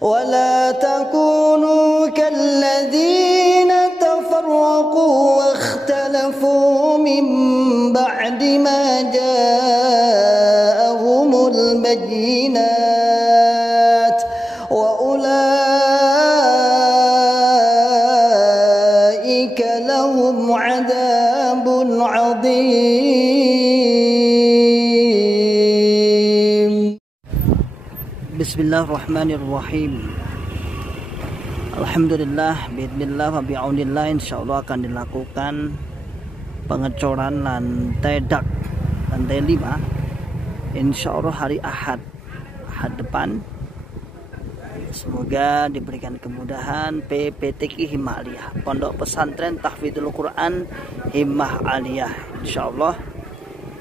ولا تكونوا كالذين تفرقوا واختلفوا من بعد ما جاءهم البينات وأولئك لهم عذاب عظيم. Bismillahirrahmanirrahim. Alhamdulillah, bismillah, wa bi'aunillah, insyaallah akan dilakukan pengecoran lantai dak, lantai 5, insyaallah hari Ahad depan. Semoga diberikan kemudahan. PPTQ Himmah Aliyah, Pondok Pesantren Tahfidzul Quran Himmah Aliyah, insyaallah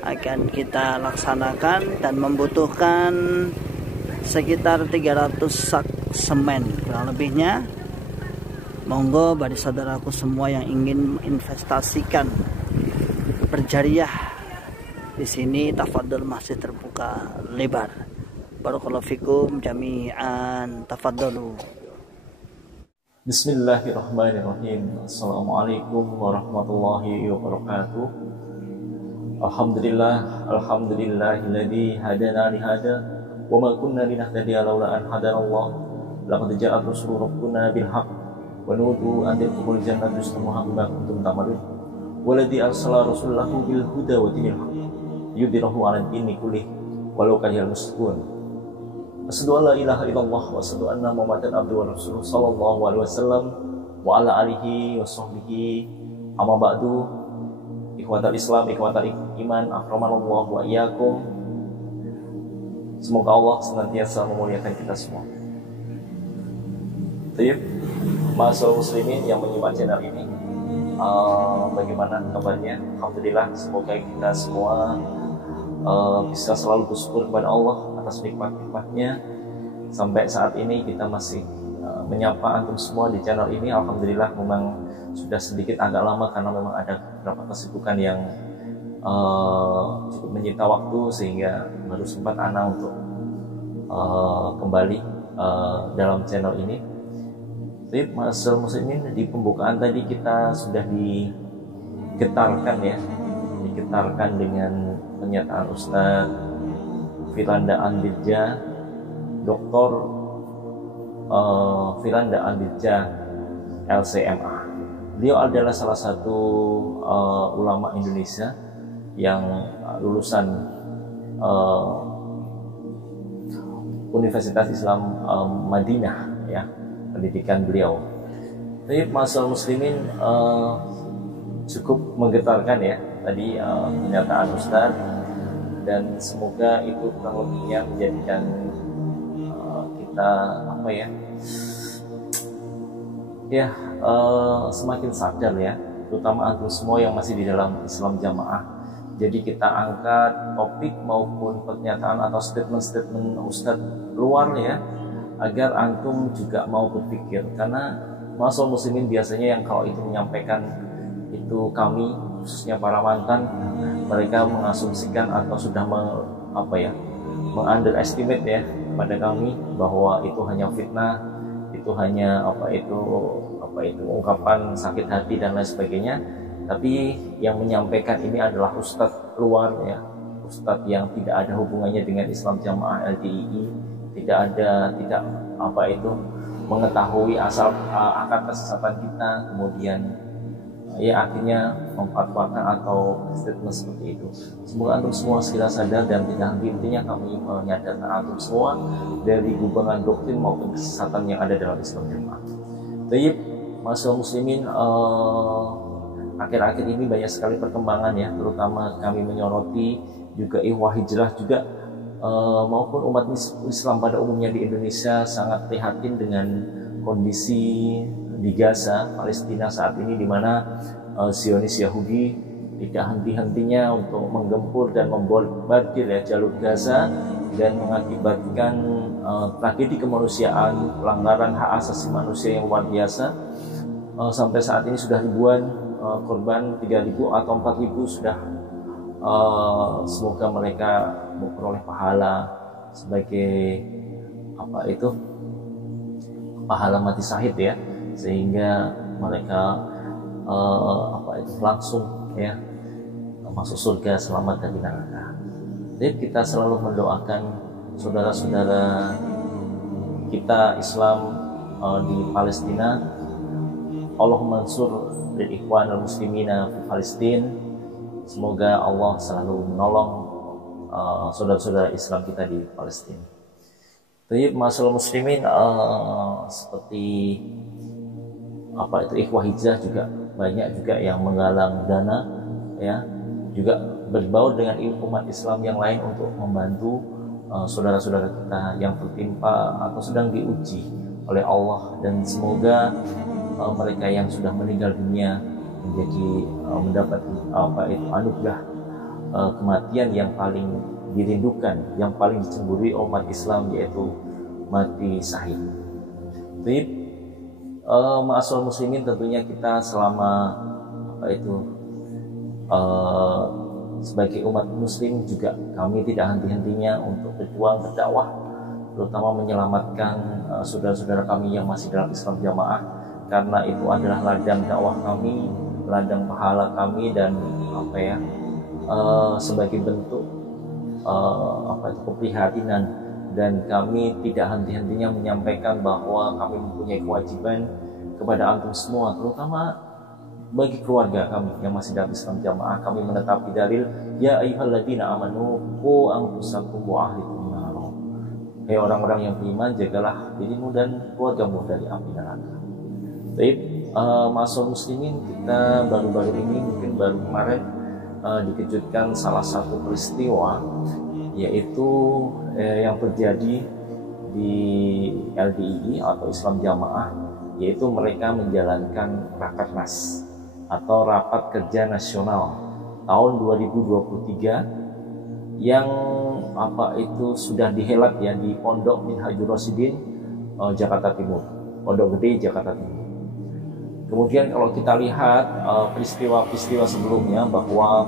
akan kita laksanakan dan membutuhkan sekitar 300 sak semen kurang lebihnya. Monggo bagi saudaraku semua yang ingin menginvestasikan berjariah di sini, tafadhol, masih terbuka lebar. Barakallahu fikum jami'an, tafadhalu. Bismillahirrahmanirrahim. Assalamualaikum warahmatullahi wabarakatuh. Alhamdulillahilladzi hadana li hada wa ma kunna linahtadiya laula an hadanallah. Laqad ja'at rusulu rabbuna bil haqq wa nudu an tadkhulul jannata bismillah bima kuntum ta'malun. Walladzi arsala rasulahu bil huda wa dinil haqq yudhhirahu 'alal dini kullih walau karihal musyrikun. Asyhadu an la ilaha illallah wa asyhadu anna Muhammadan abduhu wa rasuluhu sallallahu alaihi wasallam wa ala alihi wa sahbihi. Amma ba'du. Ikhwatal Islam, ikhwatal iman, akramanallah wa iyyakum. Semoga Allah senantiasa memuliakan kita semua. Baik, ma'asyiral muslimin yang menyimak channel ini, bagaimana kabarnya? Alhamdulillah, semoga kita semua bisa selalu bersyukur kepada Allah atas nikmat-nikmatnya. Sampai saat ini kita masih menyapa antum semua di channel ini. Alhamdulillah, memang sudah sedikit agak lama karena memang ada beberapa kesibukan yang cukup menyita waktu, sehingga baru sempat ana untuk kembali dalam channel ini. Jadi ma'asyiral muslimin, di pembukaan tadi kita sudah digetarkan dengan pernyataan Ustaz Firanda Andirja, Dr. Firanda Andirja, LCMA. Beliau adalah salah satu ulama Indonesia yang lulusan Universitas Islam Madinah, ya, pendidikan beliau. Jadi ma'asyiral muslimin, cukup menggetarkan ya tadi pernyataan Ustaz, dan semoga itu kurang lebihnya menjadikan kita semakin sadar ya, terutama antum semua yang masih di dalam Islam Jamaah. Jadi kita angkat topik maupun pernyataan atau statement-statement Ustadz luar ya, agar antum juga mau berpikir. Karena ma'asyiral muslimin biasanya yang kalau itu menyampaikan itu kami, khususnya para mantan, mereka mengasumsikan atau sudah meng-underestimate ya pada kami, bahwa itu hanya fitnah, itu hanya ungkapan sakit hati dan lain sebagainya. Tapi yang menyampaikan ini adalah ustadz luar ya, ustadz yang tidak ada hubungannya dengan Islam Jamaah LDII, tidak mengetahui asal akar kesesatan kita, kemudian ya akhirnya memfatwakan atau statement seperti itu. Semoga antum semua segera sadar, dan tidak henti-hentinya kami menyadarkan antum semua dari gubangan doktrin maupun kesesatan yang ada dalam Islam Jamaah. Baik, ma'asyiral muslimin, akhir-akhir ini banyak sekali perkembangan ya, terutama kami menyoroti juga ikhwah hijrah juga maupun umat Islam pada umumnya di Indonesia sangat prihatin dengan kondisi di Gaza, Palestina saat ini, di mana Zionis Yahudi tidak henti-hentinya untuk menggempur dan membombardir ya jalur Gaza, dan mengakibatkan tragedi kemanusiaan, pelanggaran hak asasi manusia yang luar biasa. Sampai saat ini sudah ribuan korban, 3.000 atau 4.000 sudah. Semoga mereka memperoleh pahala sebagai pahala mati syahid ya, sehingga mereka langsung ya masuk surga, selamat dari neraka. Jadi kita selalu mendoakan saudara-saudara kita Islam di Palestina, Allahumma ansur lil ikhwanil muslimina di Palestina. Semoga Allah selalu menolong saudara-saudara Islam kita di Palestina. Jadi masalah muslimin seperti ikhwah hijrah juga banyak juga yang menggalang dana ya, juga berbaur dengan umat Islam yang lain untuk membantu saudara-saudara kita yang tertimpa atau sedang diuji oleh Allah, dan semoga mereka yang sudah meninggal dunia mendapat anugerah kematian yang paling dirindukan, yang paling dicemburi umat Islam, yaitu mati syahid. Jadi ma'asyiral muslimin, tentunya kita selama sebagai umat muslim juga kami tidak henti-hentinya untuk berjuang berdakwah, terutama menyelamatkan saudara-saudara kami yang masih dalam Islam Jamaah, karena itu adalah ladang dakwah kami, ladang pahala kami, dan sebagai bentuk keprihatinan, dan kami tidak henti-hentinya menyampaikan bahwa kami mempunyai kewajiban kepada antum semua, terutama bagi keluarga kami yang masih dalam Islam Jamaah. Kami menetapi dalil ya ayyuhalladzina amanu qu anfusakum wa ahlikum nar. Hai orang-orang yang beriman, jagalah dirimu dan keluargamu dari api neraka. Baik, ma'asyiral muslimin, kita baru-baru ini, mungkin baru kemarin dikejutkan salah satu peristiwa, yaitu yang terjadi di LDII atau Islam Jamaah, yaitu mereka menjalankan Rakernas atau Rapat Kerja Nasional tahun 2023 yang sudah dihelat ya di Pondok Minhajul Rasyidin, Jakarta Timur, Pondok Gede, Jakarta Timur. Kemudian kalau kita lihat peristiwa-peristiwa sebelumnya, bahwa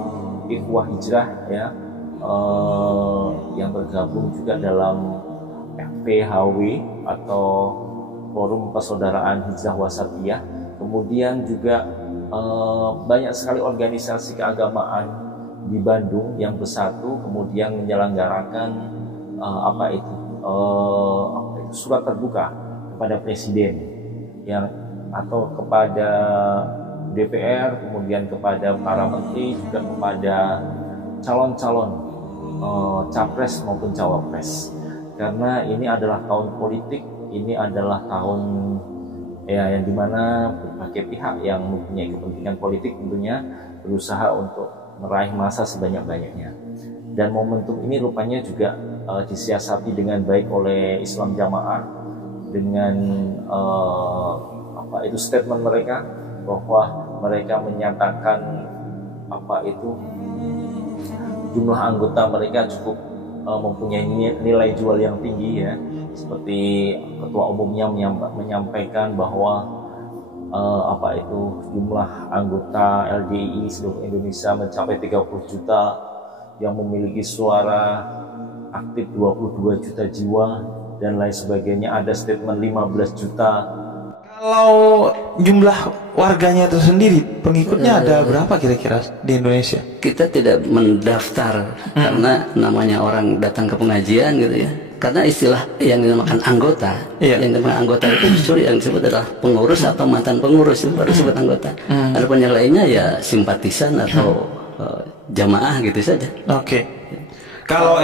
ikhwah hijrah ya yang bergabung juga dalam FPHW atau Forum Persaudaraan Hijrah Wasatiyah, kemudian juga banyak sekali organisasi keagamaan di Bandung yang bersatu, kemudian menyelenggarakan surat terbuka kepada Presiden atau kepada DPR, kemudian kepada para menteri, juga kepada calon-calon capres maupun cawapres, karena ini adalah tahun politik, ini adalah tahun yang dimana berbagai pihak yang mempunyai kepentingan politik tentunya berusaha untuk meraih massa sebanyak-banyaknya, dan momentum ini rupanya juga disiasati dengan baik oleh Islam Jamaah dengan statement mereka, bahwa mereka menyatakan jumlah anggota mereka cukup mempunyai nilai jual yang tinggi ya, seperti ketua umumnya menyampaikan bahwa jumlah anggota LDII seluruh Indonesia mencapai 30 juta, yang memiliki suara aktif 22 juta jiwa dan lain sebagainya. Ada statement 15 juta. Kalau jumlah warganya itu sendiri, pengikutnya ada berapa kira-kira di Indonesia? Kita tidak mendaftar karena namanya orang datang ke pengajian gitu ya. Karena istilah yang dinamakan anggota, yang dinamakan anggota itu justru yang disebut adalah pengurus atau mantan pengurus, itu baru disebut anggota. Adapun yang lainnya ya simpatisan atau jamaah gitu saja. Oke. Kalau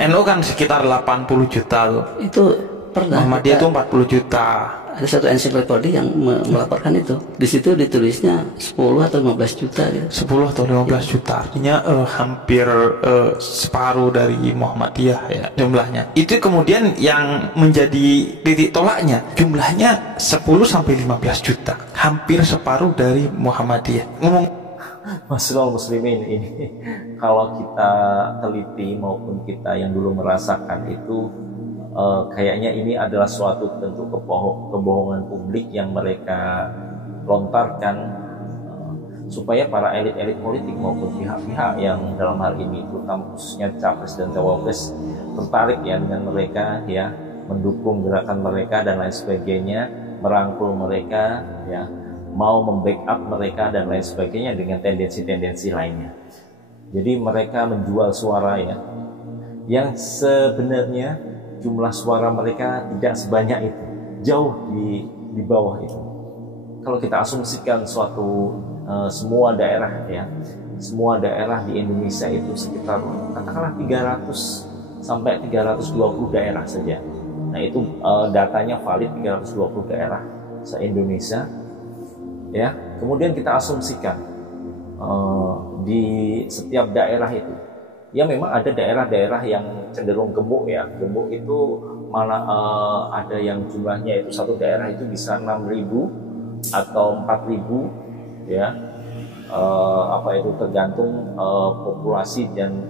NU kan sekitar 80 juta tuh. Itu pernah. Muhammadiyah itu 40 juta. Ada satu ensiklopedia yang melaporkan itu. Di situ ditulisnya 10 atau 15 juta. Ya. 10 atau 15 juta. Artinya hampir separuh dari Muhammadiyah ya jumlahnya. Itu kemudian yang menjadi titik tolaknya, jumlahnya 10 sampai 15 juta. Hampir separuh dari Muhammadiyah. Masyaallah muslimin, ini kalau kita teliti maupun kita yang dulu merasakan itu, kayaknya ini adalah suatu bentuk kebohongan publik yang mereka lontarkan supaya para elit-elit politik maupun pihak-pihak yang dalam hal ini terutama khususnya capres dan cawapres tertarik ya dengan mereka ya, mendukung gerakan mereka dan lain sebagainya, merangkul mereka, ya, mau membackup mereka dan lain sebagainya dengan tendensi-tendensi lainnya. Jadi mereka menjual suara, ya, yang sebenarnya jumlah suara mereka tidak sebanyak itu, jauh di bawah itu. Kalau kita asumsikan semua daerah, ya, semua daerah di Indonesia itu sekitar katakanlah 300 sampai 320 daerah saja. Nah, itu datanya valid 320 daerah se-Indonesia, ya. Kemudian kita asumsikan di setiap daerah itu, ya, memang ada daerah-daerah yang cenderung gemuk, ya. Gemuk itu malah ada yang jumlahnya itu satu daerah itu bisa 6.000 atau 4.000, ya. Itu tergantung populasi dan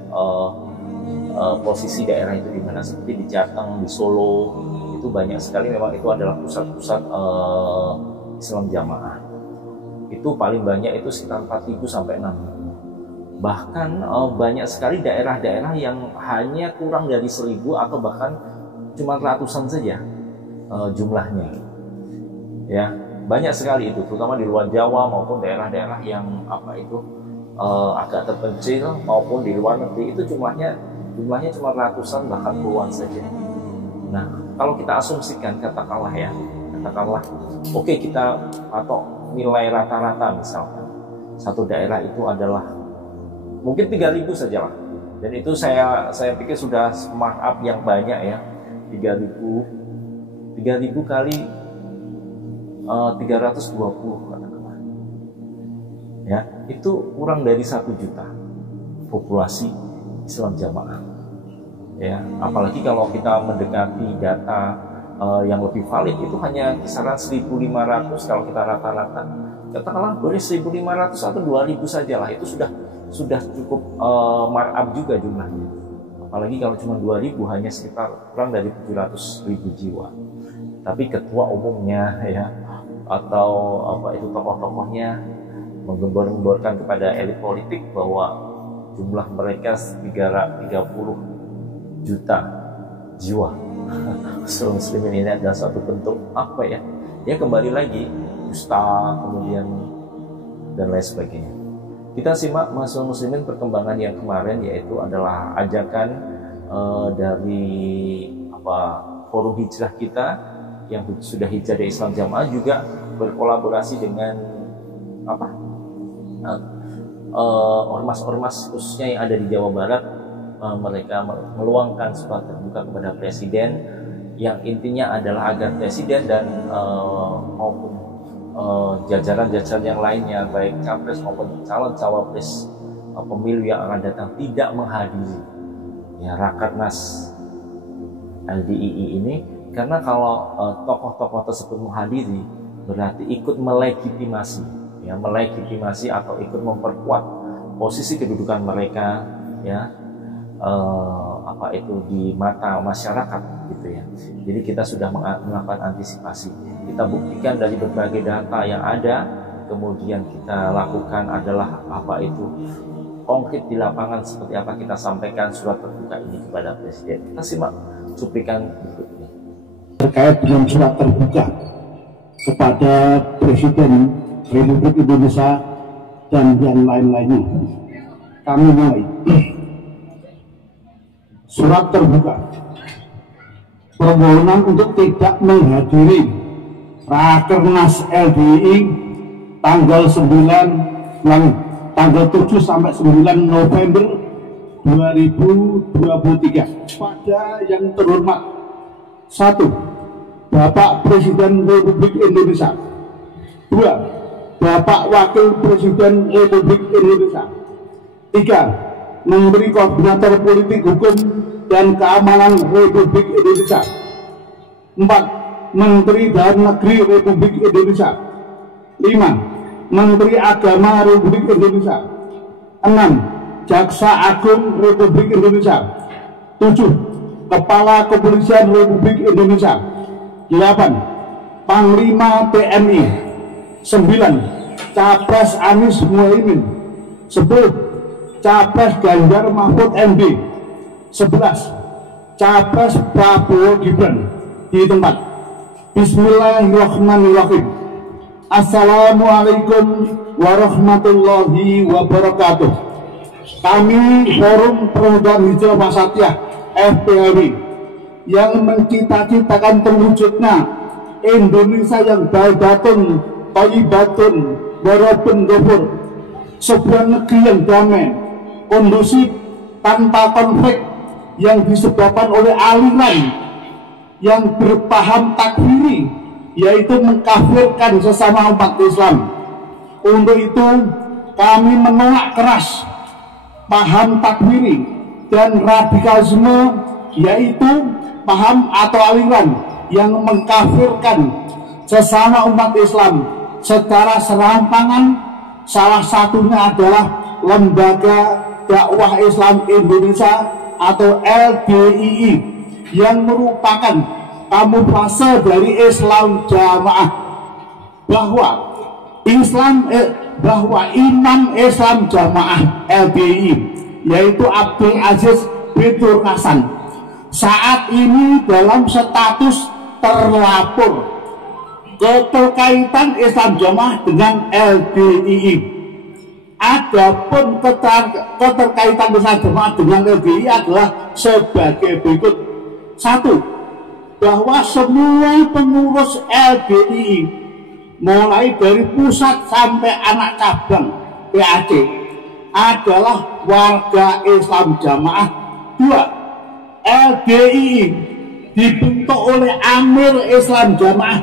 posisi daerah itu di mana. Seperti di Jateng, di Solo, itu banyak sekali memang itu adalah pusat-pusat Islam jamaah. Itu paling banyak itu sekitar 4.000 sampai 6.000. Bahkan banyak sekali daerah-daerah yang hanya kurang dari 1.000 atau bahkan cuma ratusan saja jumlahnya, ya. Banyak sekali itu, terutama di luar Jawa maupun daerah-daerah yang agak terpencil maupun di luar negeri, itu jumlahnya cuma ratusan bahkan puluhan saja. Nah, kalau kita asumsikan katakanlah oke, kita patok nilai rata-rata, misalkan satu daerah itu adalah mungkin 3.000 saja lah, dan itu saya pikir sudah markup yang banyak, ya. 3.000 kali 320 katakanlah, ya, itu kurang dari 1 juta populasi Islam jamaah, ya. Apalagi kalau kita mendekati data yang lebih valid, itu hanya kisaran 1.500 kalau kita rata-rata, katakanlah boleh 1.500 atau 2.000 saja lah, itu sudah cukup markup juga jumlahnya. Apalagi kalau cuma 2.000 hanya sekitar kurang dari 700.000 jiwa. Tapi ketua umumnya, ya, atau tokoh-tokohnya menggembor-gemborkan kepada elit politik bahwa jumlah mereka 30 juta jiwa. Muslimin ini adalah suatu bentuk ya kembali lagi dusta, kemudian dan lain sebagainya. Kita simak muslimin perkembangan yang kemarin, yaitu adalah ajakan dari forum hijrah kita yang sudah hijrah dari Islam jamaah juga berkolaborasi dengan ormas-ormas khususnya yang ada di Jawa Barat. Mereka meluangkan surat terbuka kepada Presiden yang intinya adalah agar Presiden dan maupun jajaran-jajaran yang lainnya, baik capres maupun calon cawapres pemilu yang akan datang, tidak menghadiri, ya, Rakernas LDII ini. Karena kalau tokoh-tokoh tersebut menghadiri, berarti ikut melegitimasi, ya, atau ikut memperkuat posisi kedudukan mereka, ya, di mata masyarakat, gitu ya. Jadi kita sudah melakukan antisipasi. Kita buktikan dari berbagai data yang ada, kemudian kita lakukan adalah konkret di lapangan seperti apa kita sampaikan surat terbuka ini kepada Presiden. Kita simak cuplikan berikutnya. Terkait dengan surat terbuka kepada Presiden Republik Indonesia dan yang lain-lainnya, kami mulai. Surat terbuka permohonan untuk tidak menghadiri Rakernas LDII tanggal 7 sampai 9 November 2023 pada yang terhormat 1. Bapak Presiden Republik Indonesia. 2. Bapak Wakil Presiden Republik Indonesia. 3. Menteri Koordinator Politik Hukum dan Keamanan Republik Indonesia. 4. Menteri Dalam Negeri Republik Indonesia. 5. Menteri Agama Republik Indonesia. 6. Jaksa Agung Republik Indonesia. 7. Kepala Kepolisian Republik Indonesia. 8. Panglima TNI. 9. Capres Anies Muhaimin. 10. Capres Ganjar Mahfud MD. 11. Capres Prabowo Gibran. di tempat. Bismillahirrahmanirrahim. Assalamualaikum warahmatullahi wabarakatuh. Kami Forum Perubahan Hijrah Wasatiyah FPHW yang mencita-citakan terwujudnya Indonesia yang baldatun, thayyibatun, warabun ghafur, sebuah negeri yang damai, kondusif, tanpa konflik, yang disebabkan oleh aliran yang berpaham takfiri, yaitu mengkafirkan sesama umat Islam. Untuk itu kami menolak keras paham takfiri dan radikalisme, yaitu paham atau aliran yang mengkafirkan sesama umat Islam secara serampangan. Salah satunya adalah Lembaga Dakwah Islam Indonesia atau LDII yang merupakan kamuflase dari Islam Jamaah, bahwa Imam Islam Jamaah LDII yaitu Abdul Aziz Bintur Hasan saat ini dalam status terlapor keterkaitan Islam Jamaah dengan LDII. Adapun keterkaitan Islam Jamaah dengan LDII adalah sebagai berikut. 1. Bahwa semua pengurus LDII mulai dari pusat sampai anak cabang PAC adalah warga Islam Jamaah. 2. LDII dibentuk oleh Amir Islam Jamaah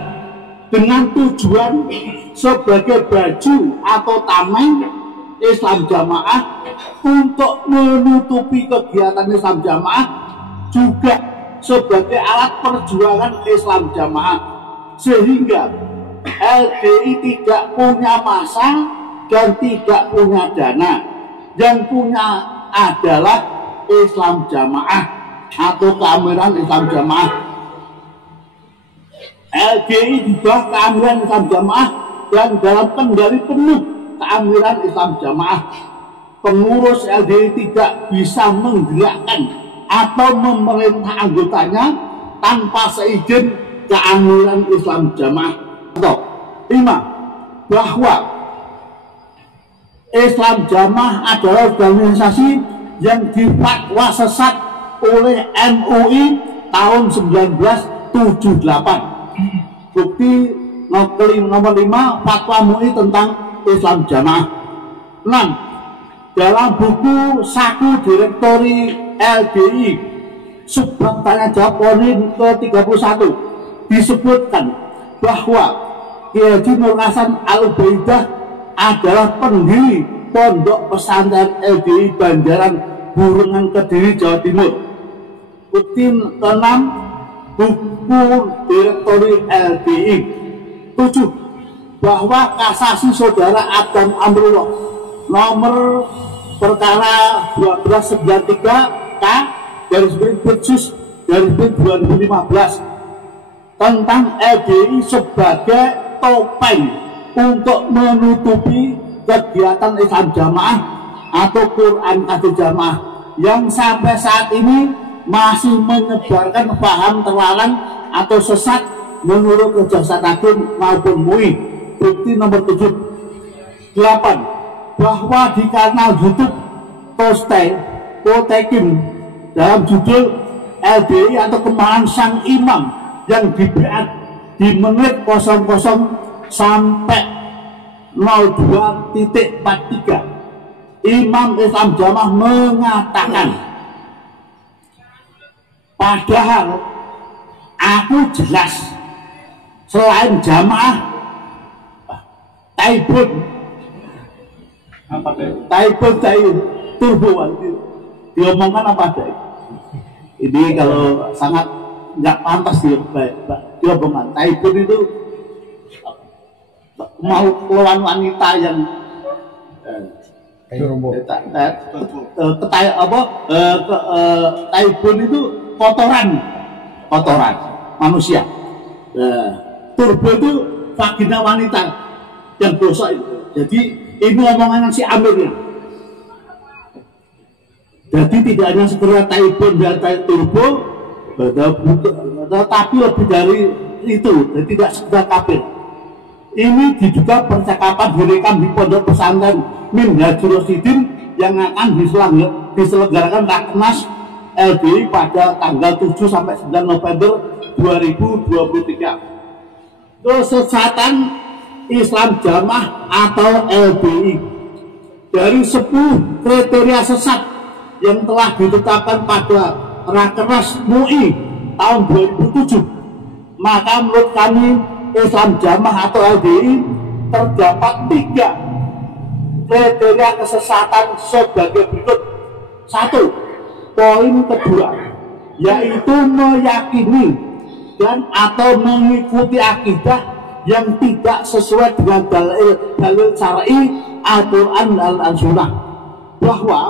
dengan tujuan sebagai baju atau tameng Islam Jamaah untuk menutupi kegiatan Islam Jamaah, juga sebagai alat perjuangan Islam Jamaah, sehingga LDII tidak punya massa dan tidak punya dana. Yang punya adalah Islam Jamaah atau keamiran Islam Jamaah. LDII di bawah keamiran Islam Jamaah dan dalam kendali penuh keamiran Islam Jamaah. Pengurus LDII tidak bisa menggerakkan atau memerintah anggotanya tanpa seizin keamiran Islam Jamaah. 5. Bahwa Islam Jamaah adalah organisasi yang difatwa sesat oleh MUI tahun 1978. Bukti nomor 5 fatwa MUI tentang Islam Jamaah. 6. Dalam buku Saku Direktori LDII subbab tanya jawab poin ke-31 disebutkan bahwa Kiai Haji Nur Hasan Al-Ubaidah adalah pendiri Pondok Pesantren LDII Banjaran Burungan Kediri, Jawa Timur. Bukti ke-6 buku Direktori LDII. 7. Bahwa kasasi saudara Adam Amrullah nomor perkara 1293 K garis miring Khusus garis miring 2015 tentang LDII sebagai topeng untuk menutupi kegiatan Islam Jamaah atau Quran Kadir Jamaah yang sampai saat ini masih menyebarkan paham terlarang atau sesat menurut Kejaksaan Agung maupun MUI. Bukti nomor 7. 8. Bahwa di kanal YouTube Potekim dalam judul LDII atau Kemarahan Sang Imam yang dibeat di menit 00 sampai 02.43 Imam Islam Jamaah mengatakan, padahal aku jelas selain Jamaah Taibun turbo diomongkan apa ada ini kalau sangat nggak pantas diomongkan. Taibun itu mau lawan wanita yang Taibun itu kotoran manusia. Turbo itu vagina wanita yang gosok itu. Jadi ini omongan si Amirnya. Jadi tidak hanya sekedar Taibun dan Turbo, Tapi lebih dari itu, tidak sekedar kafir. Ini diduga percakapan direkam di pondok pesantren Minhajul Rosyidin yang akan diselenggarakan Rakernas LDI pada tanggal 7 sampai 9 November 2023. Kesesatan Islam Jamaah atau LDI. Dari 10 kriteria sesat yang telah ditetapkan pada Rakernas MUI tahun 2007, maka menurut kami Islam Jamaah atau LDI terdapat 3 kriteria kesesatan sebagai berikut. 1. Poin kedua, yaitu meyakini dan atau mengikuti akidah yang tidak sesuai dengan dalil syar'i Al-Quran dan Al-Sunnah, bahwa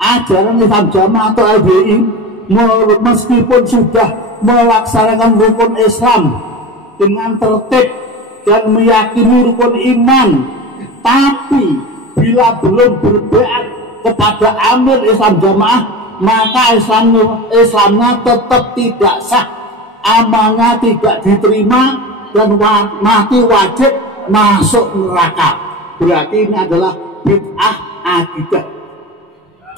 ajaran Islam Jamaah atau LDI meskipun sudah melaksanakan rukun Islam dengan tertib dan meyakini rukun iman, tapi bila belum berbeat kepada amir Islam Jamaah, maka Islamnya tetap tidak sah, amalnya tidak diterima, dan mati wajib masuk neraka. Berarti ini adalah bid'ah akidah.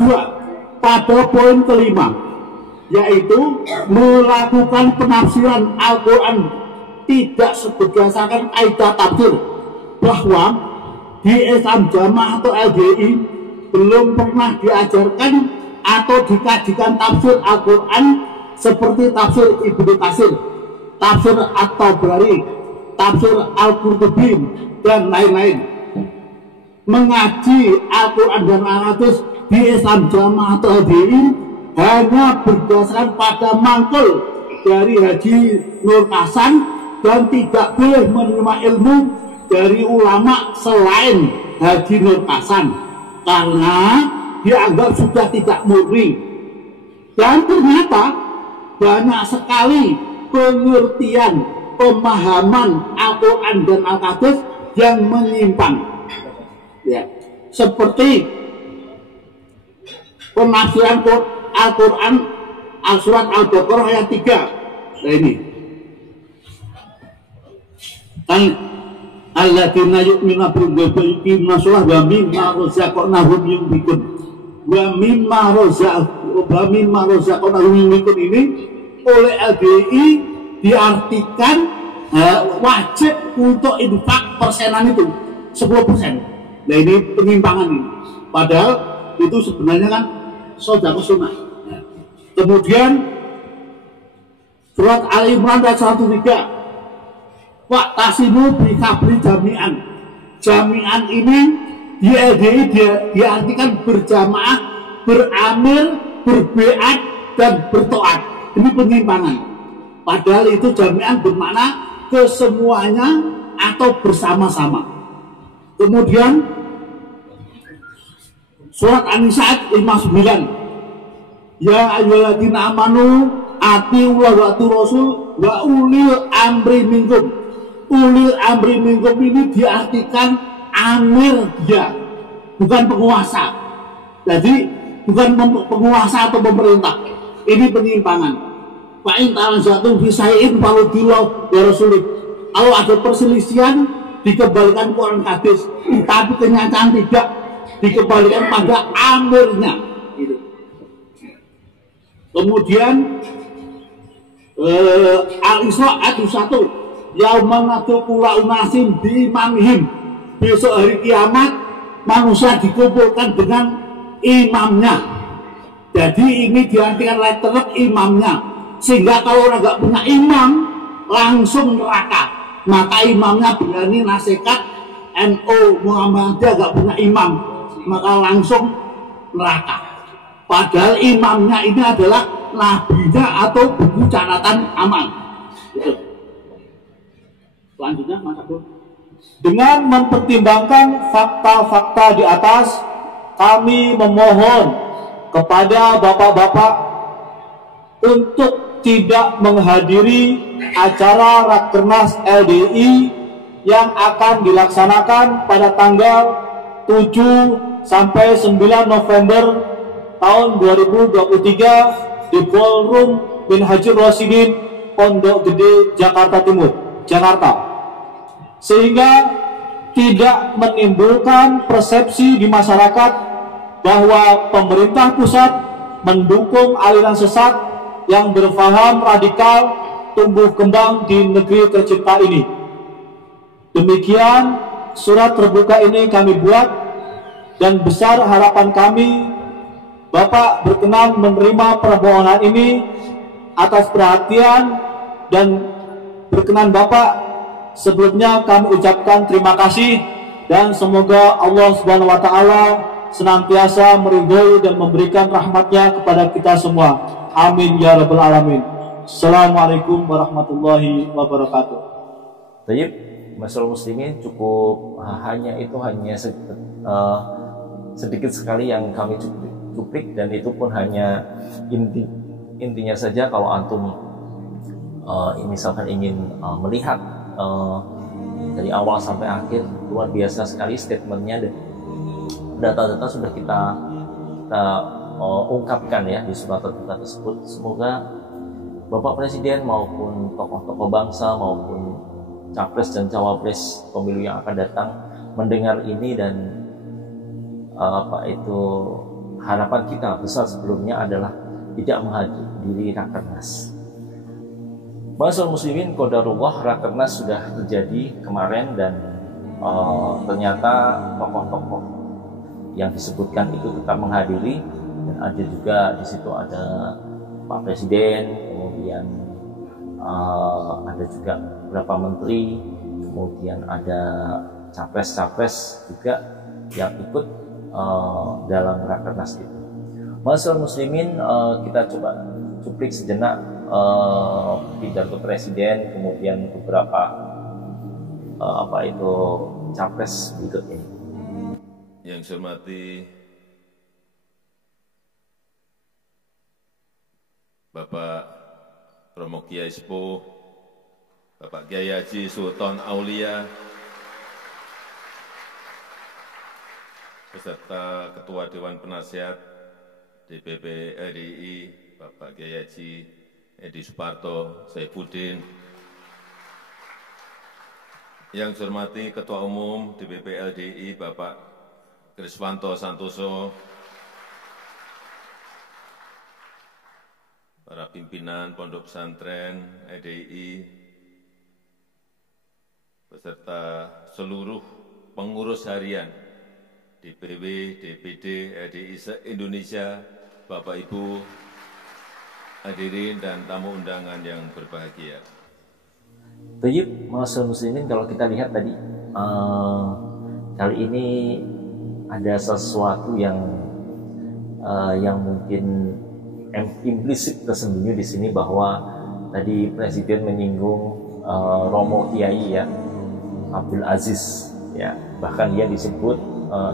2. Pada poin kelima, yaitu melakukan penafsiran Al-Quran tidak berdasarkan kaidah tafsir, bahwa di Islam Jamaah atau LDI belum pernah diajarkan atau dikajikan tafsir Al-Quran seperti tafsir Ibnu Katsir, tafsir At-Tabari, tafsir Al-Qurtubi, dan lain-lain. Mengaji Al-Quran dan Al-Hadis di Islam Jamaah atau LDI hanya berdasarkan pada mangkul dari Haji Nur Hasan dan tidak boleh menerima ilmu dari ulama selain Haji Nur Hasan karena dianggap sudah tidak murni. Dan ternyata banyak sekali pengertian pemahaman Al-Quran dan Al-Hadis yang menyimpang, ya, seperti penafsiran Al-Quran Al-Surat Al-Baqarah ayat 3. Nah ini kan alladzina yu'minuna bil ghaibi yuqimuna shalah wa mimma razaqnahum yunfiqun. Wa mimma razaqnahum yunfiqun ini oleh LDI diartikan wajib untuk infak persenan itu 10%. Nah ini penyimpangan ini. Padahal itu sebenarnya kan sedekah sunnah. Kemudian surat Al-Imran ayat 103. Wa'tasimu bihaqli jami'an. Jami'an ini di LDI diartikan berjamaah, beramil, berbeat, dan bertoat. Ini penyimpangan. Padahal itu jami'an bermakna kesemuanya atau bersama-sama. Kemudian surat An-Nisa 59. Ya ayyuhalladzina amanu atiillaha wa atiur rasul wa ulil amri minkum. Ulil amri minkum ini diartikan amir dia, bukan penguasa. Jadi bukan penguasa atau pemerintah. Ini penyimpangan. Fa in tanaza'tum fi shay'in farudduhu wa rasulih. Kalau ada perselisihan dikembalikan Quran hadis, tapi kenyataan tidak, dikembalikan pada amirnya. Gitu. Kemudian Al-Isra ayat 1. Yaumatu kula unasim bi imamihim. Besok hari kiamat manusia dikumpulkan dengan imamnya. Jadi ini diartikan letterlet imamnya. Sehingga kalau orang nggak punya imam langsung neraka. Maka imamnya berani nasihat NU Muhammadiyah nggak punya imam, maka langsung neraka. Padahal imamnya ini adalah nabinya atau buku catatan amal. Selanjutnya, Mas Abdul. Dengan mempertimbangkan fakta-fakta di atas, kami memohon kepada bapak-bapak untuk tidak menghadiri acara Rakernas LDI yang akan dilaksanakan pada tanggal 7 sampai 9 November tahun 2023 di Ballroom bin Haji Rosidin, Pondok Gede, Jakarta Timur, Jakarta. Sehingga tidak menimbulkan persepsi di masyarakat bahwa pemerintah pusat mendukung aliran sesat yang berfaham radikal tumbuh kembang di negeri tercinta ini. Demikian surat terbuka ini kami buat, dan besar harapan kami Bapak berkenan menerima permohonan ini atas perhatian, dan berkenan Bapak sebelumnya kami ucapkan terima kasih, dan semoga Allah Subhanahu wa Ta'ala senantiasa meridhoi dan memberikan rahmatnya kepada kita semua. Amin ya rabbal alamin. Assalamualaikum warahmatullahi wabarakatuh. Baik, masyarakat muslimin, cukup hanya sedikit sekali yang kami cuplik, dan itu pun hanya intinya saja. Kalau antum misalkan ingin melihat dari awal sampai akhir, luar biasa sekali statementnya, dan data-data sudah kita ungkapkan ya di surat terbuka tersebut. Semoga Bapak Presiden maupun tokoh-tokoh bangsa maupun capres dan cawapres pemilu yang akan datang mendengar ini, dan harapan kita besar sebelumnya adalah tidak menghadiri Rakernas. Masyaallah muslimin, qadarullah, Rakernas sudah terjadi kemarin, dan ternyata tokoh-tokoh yang disebutkan itu tetap menghadiri, dan ada juga di situ ada Pak Presiden, kemudian ada juga beberapa menteri, kemudian ada capres-capres juga yang ikut dalam Rakernas itu. Masyaallah muslimin, kita coba cuplik sejenak pidato Presiden, kemudian beberapa capres berikut ini. Yang saya hormati Bapak Romo Kiai Sepuh, Bapak Kiai Haji Sultan Aulia, beserta Ketua Dewan Penasihat DPP RDI, Bapak Kiai Haji Edi Suparto Saifuddin. Yang saya hormati Ketua Umum DPP LDI, Bapak Kriswanto Santoso, para pimpinan Pondok Pesantren EDI, beserta seluruh pengurus harian DPW, DPD, EDI se-Indonesia, Bapak Ibu hadirin dan tamu undangan yang berbahagia. Baik, masyaallah muslimin, kalau kita lihat tadi kali ini ada sesuatu yang mungkin implisit tersembunyi di sini, bahwa tadi Presiden menyinggung Romo Kiai ya, Abdul Aziz ya, bahkan dia disebut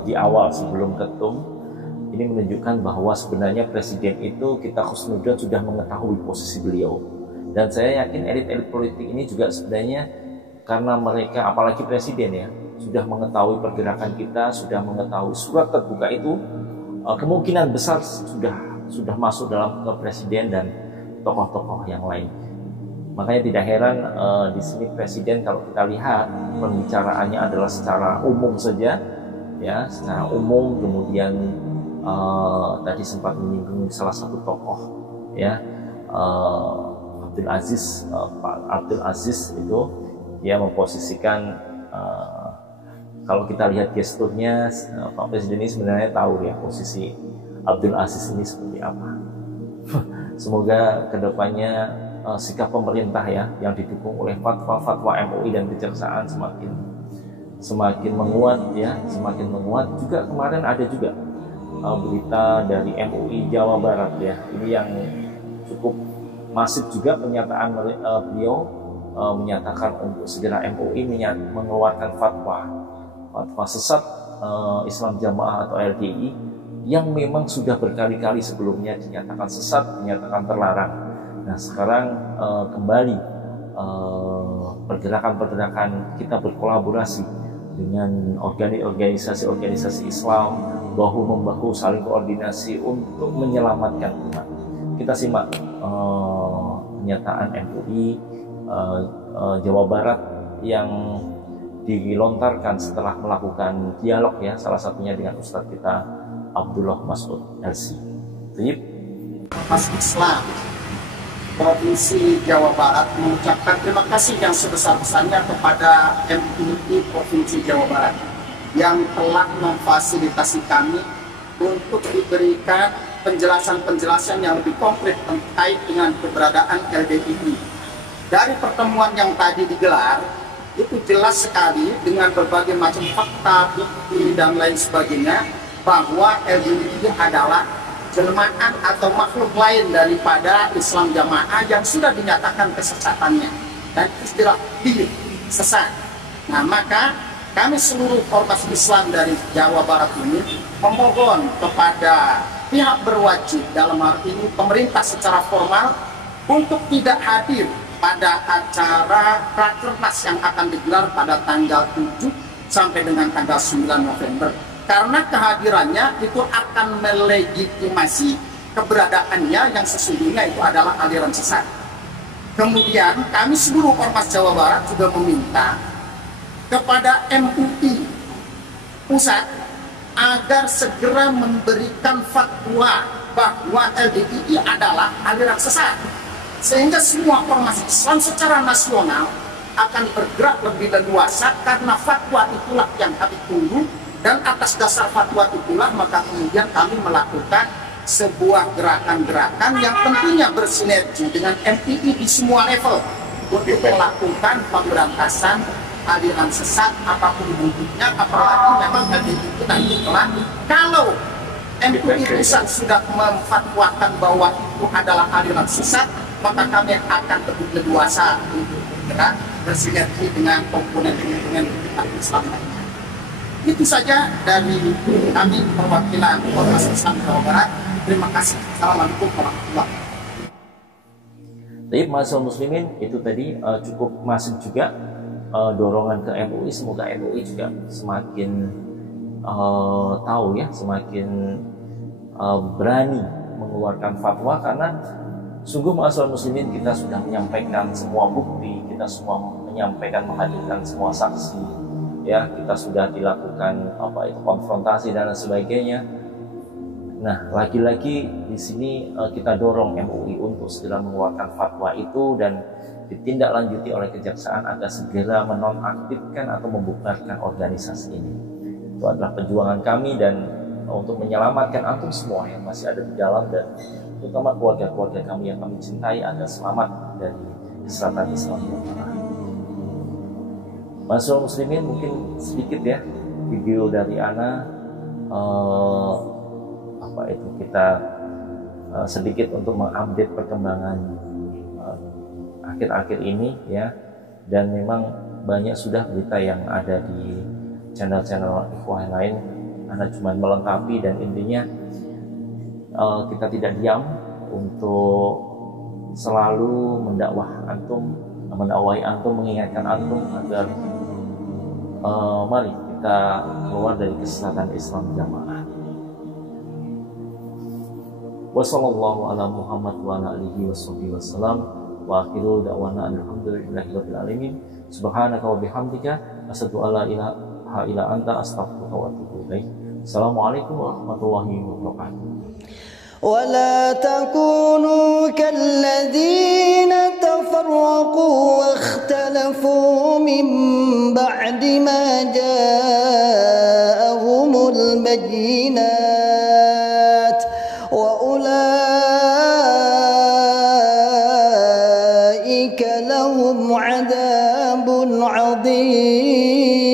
di awal sebelum ketum. Ini menunjukkan bahwa sebenarnya Presiden itu, kita khusnudzon, sudah mengetahui posisi beliau, dan saya yakin elit-elit politik ini juga sebenarnya karena mereka, apalagi Presiden ya, sudah mengetahui pergerakan kita, sudah mengetahui surat terbuka itu, kemungkinan besar sudah masuk dalam ke Presiden dan tokoh-tokoh yang lain. Makanya tidak heran di sini Presiden, kalau kita lihat pembicaraannya adalah secara umum saja, ya, secara umum. Kemudian tadi sempat menyinggung salah satu tokoh, ya, Abdul Aziz, Pak Abdul Aziz itu, dia memposisikan. Kalau kita lihat gesturnya, Pak Presiden ini sebenarnya tahu ya posisi Abdul Aziz ini seperti apa. Semoga kedepannya sikap pemerintah ya, yang didukung oleh fatwa MUI dan kejaksaan semakin menguat ya, semakin menguat. Juga kemarin ada juga berita dari MUI Jawa Barat ya, ini yang cukup masif juga pernyataan beliau, menyatakan untuk segera MUI mengeluarkan fatwa sesat Islam Jamaah atau LDI yang memang sudah berkali-kali sebelumnya dinyatakan sesat, dinyatakan terlarang. Nah sekarang kembali pergerakan kita berkolaborasi dengan organisasi Islam, bahu-membahu saling koordinasi untuk menyelamatkan umat. Kita simak pernyataan MUI Jawa Barat yang dilontarkan setelah melakukan dialog ya, salah satunya dengan Ustadz kita Abdullah Mas'ud LC. Mas Islam Provinsi Jawa Barat mengucapkan terima kasih yang sebesar-besarnya kepada MUI Provinsi Jawa Barat yang telah memfasilitasi kami untuk diberikan penjelasan-penjelasan yang lebih konkret terkait dengan keberadaan LDII. Dari pertemuan yang tadi digelar, itu jelas sekali dengan berbagai macam fakta, bukti, dan lain sebagainya bahwa LDII adalah jelmaan atau makhluk lain daripada Islam Jamaah yang sudah dinyatakan kesesatannya dan istilah diri sesat. Nah, maka kami seluruh ormas Islam dari Jawa Barat ini memohon kepada pihak berwajib, dalam hal ini pemerintah secara formal, untuk tidak hadir pada acara Rakernas yang akan digelar pada tanggal 7 sampai dengan tanggal 9 November. Karena kehadirannya itu akan melegitimasi keberadaannya yang sesungguhnya itu adalah aliran sesat. Kemudian kami seluruh ormas Jawa Barat juga meminta kepada MUI pusat agar segera memberikan fatwa bahwa LDII adalah aliran sesat, sehingga semua ormas Islam secara nasional akan bergerak lebih leluasa, karena fatwa itulah yang kami tunggu, dan atas dasar fatwa itulah maka kemudian kami melakukan sebuah gerakan-gerakan yang tentunya bersinergi dengan MUI di semua level untuk melakukan pemberantasan aliran sesat apapun bentuknya, apalagi memang LDII nanti kelak kalau MUI pusat sudah memfatwakan bahwa itu adalah aliran sesat, maka kami akan lebih leluasa untuk bergerak bersinergi dengan komponen-komponen Islam lainnya. Itu saja dari kami perwakilan Ormas Islam Jawa Barat. Terima kasih. Assalamualaikum warahmatullahi wabarakatuh. Baik, Masyaallah muslimin, itu tadi cukup masuk juga dorongan ke MUI. Semoga MUI juga semakin tahu ya, semakin berani mengeluarkan fatwa, karena sungguh Masyaallah muslimin, kita sudah menyampaikan semua bukti, kita semua menyampaikan, menghadirkan semua saksi ya, kita sudah dilakukan konfrontasi dan sebagainya. Nah, lagi-lagi di sini kita dorong MUI untuk segera mengeluarkan fatwa itu dan ditindaklanjuti oleh kejaksaan agar segera menonaktifkan atau membubarkan organisasi ini. Itu adalah perjuangan kami dan untuk menyelamatkan antum semua yang masih ada di dalam, dan terutama keluarga-keluarga kami yang kami cintai agar selamat dari kesesatan Islam. Masyaallah muslimin, mungkin sedikit ya video dari Ana kita sedikit untuk mengupdate perkembangan akhir-akhir ini ya, dan memang banyak sudah berita yang ada di channel-channel ikhwah yang lain. Ana cuma melengkapi, dan intinya kita tidak diam untuk selalu mendakwahi antum, mengingatkan antum agar mari kita keluar dari kesesatan Islam Jamaah. Wassallallahu ala Muhammad wa ala alihi wasallam wa akhiru da'wana alhamdulillahirabbil alamin. Subhanaka wa bihamdika asyhadu an la ilaha illa anta astaghfiruka wa atubu ilaik. Assalamualaikum warahmatullahi wabarakatuh. ولا تكونوا كالذين تفرقوا واختلفوا من بعد ما جاءهم البينات وأولئك لهم عذاب عظيم.